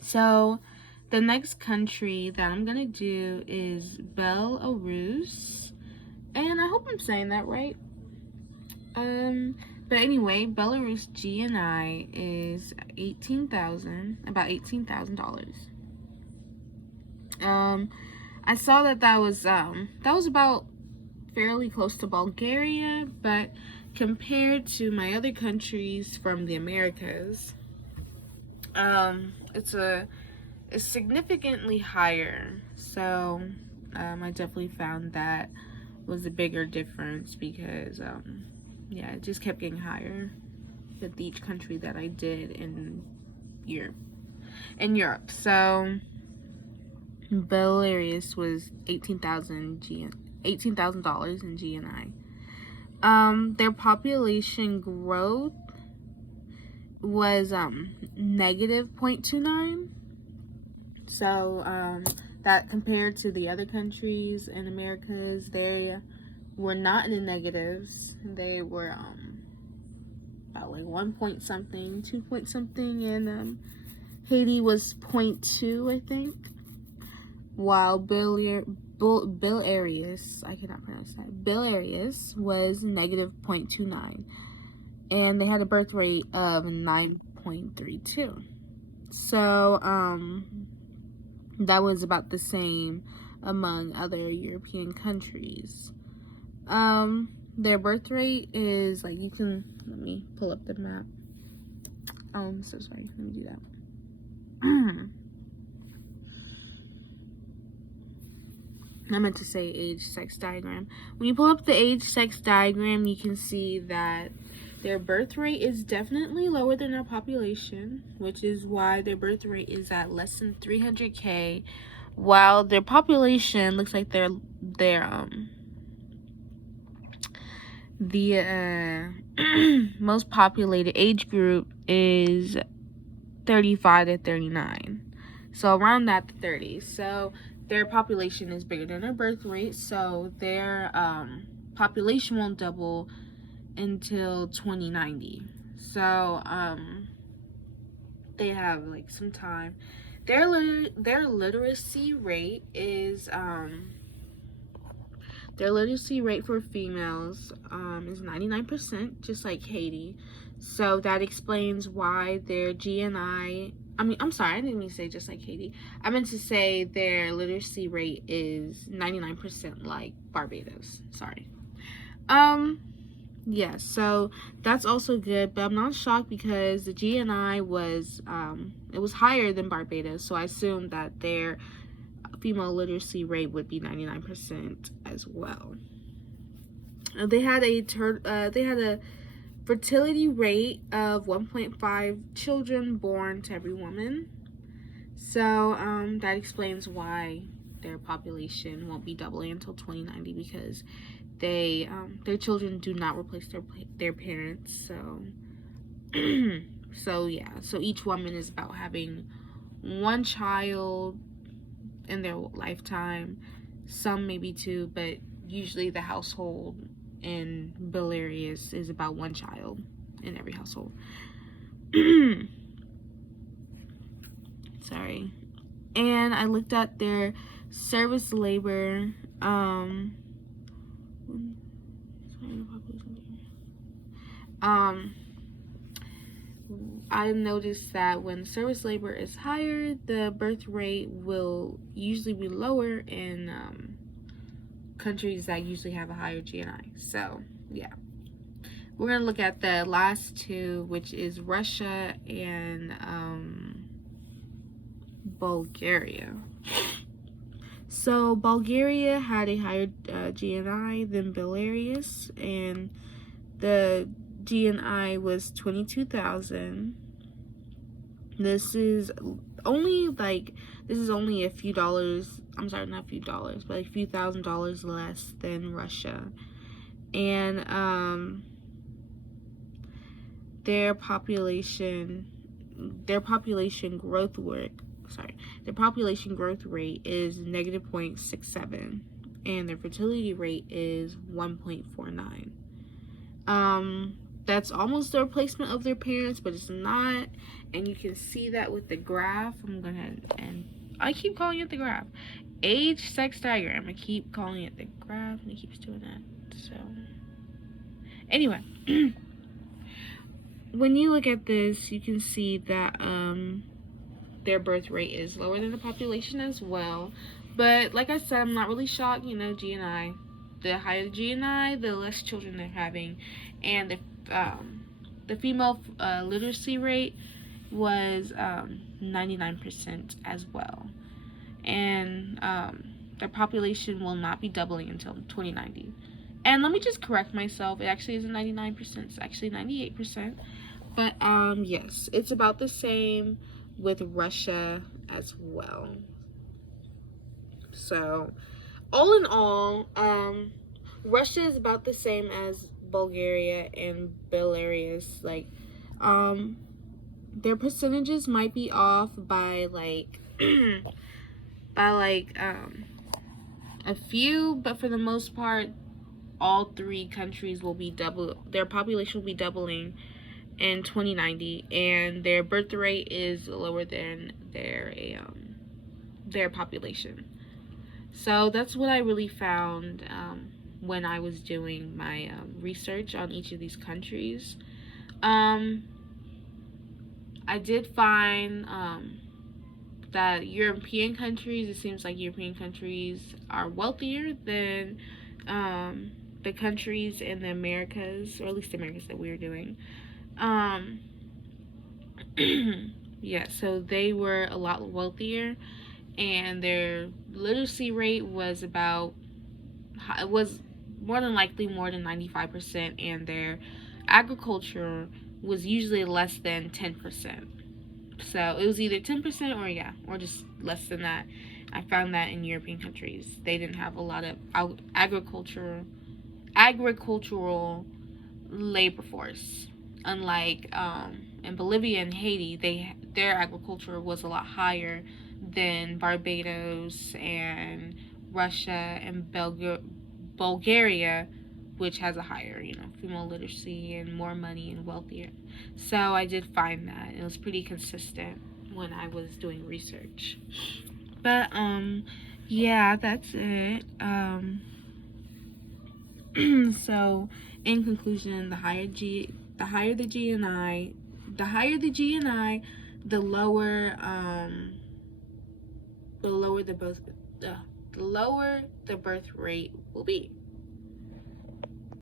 So the next country that I'm gonna do is Belarus, and I hope I'm saying that right. But anyway, Belarus GNI is about $18,000. I saw that was about fairly close to Bulgaria, but compared to my other countries from the Americas, it's significantly higher. So I definitely found that was a bigger difference because yeah, it just kept getting higher with each country that I did in Europe. So Belarus was $18,000 in GNI. Their population growth was negative 0.29. So that compared to the other countries in Americas, they were not in the negatives. They were about like 1 point something, 2 point something, and Haiti was 0.2, I think. While Belarus, I cannot pronounce that. Belarus was negative 0.29, and they had a birth rate of 9.32. So that was about the same among other European countries. Their birth rate is like, let me pull up the map. I'm so sorry. Let me do that. I meant to say age sex diagram. When you pull up the age sex diagram, you can see that their birth rate is definitely lower than their population, which is why their birth rate is at less than 300K, while their population looks like the most populated age group is 35 to 39. So around that 30s. So their population is bigger than their birth rate, so their population won't double until 2090. So they have like some time. Their literacy rate is for females is 99%, just like Haiti. So that explains why their GNI. I'm sorry, I didn't mean to say just like Haiti. I meant to say their literacy rate is 99% like Barbados. Sorry. Yeah, so that's also good, but I'm not shocked because the GNI was it was higher than Barbados, so I assumed that their female literacy rate would be 99% as well. They had a fertility rate of 1.5 children born to every woman. So that explains why their population won't be doubling until 2090, because their children do not replace their parents. So so yeah, so each woman is about having one child in their lifetime, some maybe two, but usually the household in Belarus is about one child in every household. Sorry. And I looked at their service labor. I noticed that when service labor is higher, the birth rate will usually be lower in countries that usually have a higher GNI. So yeah, we're gonna look at the last two, which is Russia and Bulgaria. So Bulgaria had a higher GNI than Belarus, and the GNI was 22,000. This is only a few dollars. I'm sorry, not a few dollars, but like a few $1,000s less than Russia. And their population growth rate is negative 0.67, and their fertility rate is 1.49. that's almost the replacement of their parents, but it's not. And you can see that with the graph. And I keep calling it the graph. Age sex diagram. I keep calling it the graph, and it keeps doing that. So, anyway, when you look at this, you can see that their birth rate is lower than the population as well. But like I said, I'm not really shocked. You know, GNI. The higher the GNI, the less children they're having, and the female literacy rate was 99% as well, and their population will not be doubling until 2090. And let me just correct myself, it actually isn't 99%, it's actually 98%. But yes, it's about the same with Russia as well. So all in all, Russia is about the same as Bulgaria and Belarus. Like, their percentages might be off by like a few, but for the most part, all three countries will be their population will be doubling in 2090, and their birth rate is lower than their population. So that's what I really found when I was doing my research on each of these countries. I did find that European countries, it seems like European countries are wealthier than the countries in the Americas, or at least the Americas that we were doing. Yeah, so they were a lot wealthier, and their literacy rate was it was more than likely more than 95%, and their agriculture was usually less than 10%. So it was either 10% or just less than that. I found that in European countries, they didn't have a lot of agricultural labor force. Unlike in Bolivia and Haiti, their agriculture was a lot higher than Barbados and Russia and Bulgaria, which has a higher, female literacy and more money and wealthier. So I did find that it was pretty consistent when I was doing research. But yeah, that's it. So in conclusion, the higher the GNI, the lower the birth rate will be.